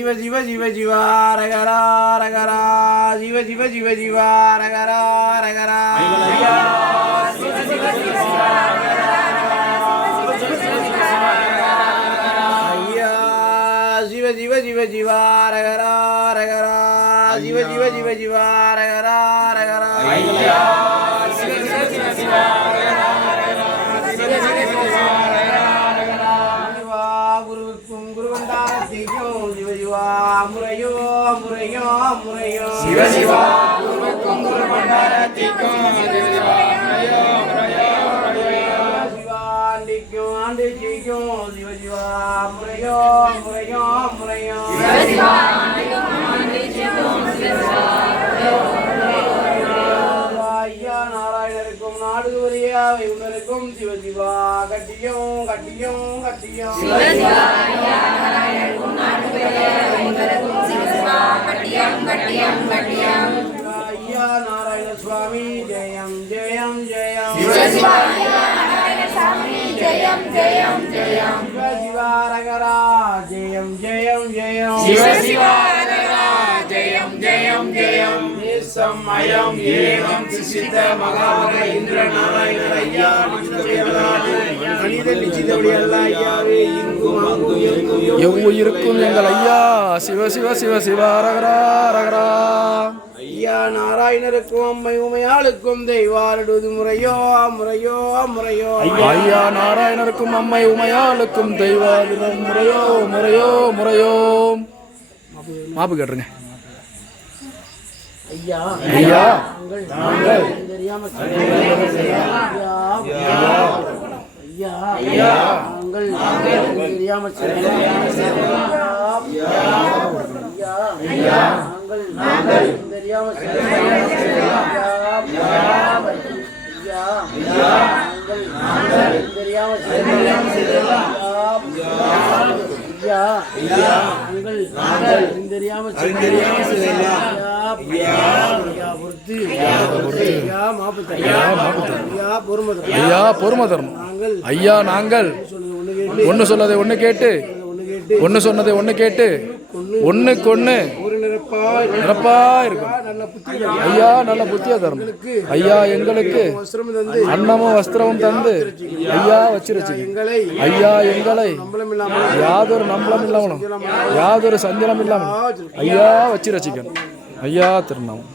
சிவ சிவ சிவ சிவா ரகரா ரகரா சிவ சிவ சிவ சிவா ரகரா ரகரா ஐயா சிவ சிவ சிவ சிவா ரகரா ரகரா சிவ சிவ சிவ சிவா ரகரா ரகரா முறையோ முறையோ. சிவ சிவா. குருவுக்கும் குருவந்தாரத்திற்கும் சிவாண்டிக்கும் ஆண்டிக்கும். சிவ சிவா. முறையோ முறையோ முறையோ. ஐயா நாராயணருக்கும் நாடு வரியாவை உணருக்கும் சிவ. சிவா கட்டியும் கட்டியும் கட்டியும் சுவாமி ஜெயம் ஜெயம் ஜெயம் சிவ சிவாரகரா ஜெயம் ஜெயம் ஜெயம் ஜெயம் ஜெயம் ஜெயம் தேசம் மயம் ஏகம் சிசித்த மகாவர இந்திர நாராயணர் ஐயா மனித நிச்சிதபடி அல்ல ஐயாவே இங்கும் அங்கும் எங்கும் எவ்வுயிருக்கும் எங்கள் ஐயா சிவ சிவ சிவ சிவ ரகரா ரகரா ஐயா நாராயணருக்கும் அம்மை உமையாளுக்கும் தெய்வாரடுவது முறையோ முறையோ முறையோ. ஐயா நாராயணருக்கும் அம்மை உமையாளுக்கும் தெய்வாதிரம் முறையோ முறையோ முறையோ. மாப்பு கேட்டுருங்க. ஐயா ஐயா. நாங்கள் தெரியாம ஐயா ஐயா. ஐயா நாங்கள் தெரியாம ஐயா. ஐயா. நாங்கள் நாங்கள் தெரியாம ஐயா ஐயா நாங்கள் நாங்கள் தெரியாம ஐயா ஐயா நாங்கள் நாங்கள் தெரியாம ஐயா பொறுத்து ஐயா மாப்பிள்ளை ஐயா ஐயா பொறுமதம் ஐயா பொறுமை நாங்கள் ஐயா நாங்கள் ஒன்று கேட்டு ஒண்ணு கேட்டு ஒன்று சொன்னதை ஒன்று கேட்டு ஒன்றுக்கு ஒன்று நிரப்பா இருக்கும். ஐயா நல்ல புத்தியா தரணும் ஐயா எங்களுக்கு அன்னமும் வஸ்திரமும் தந்து ஐயா வச்சிருச்சு. ஐயா எங்களை யாதொரு நம்பளம் இல்லாமலும் யாதொரு சஞ்சலம் இல்லாமலும் ஐயா வச்சு ஐயா திருநாமம்.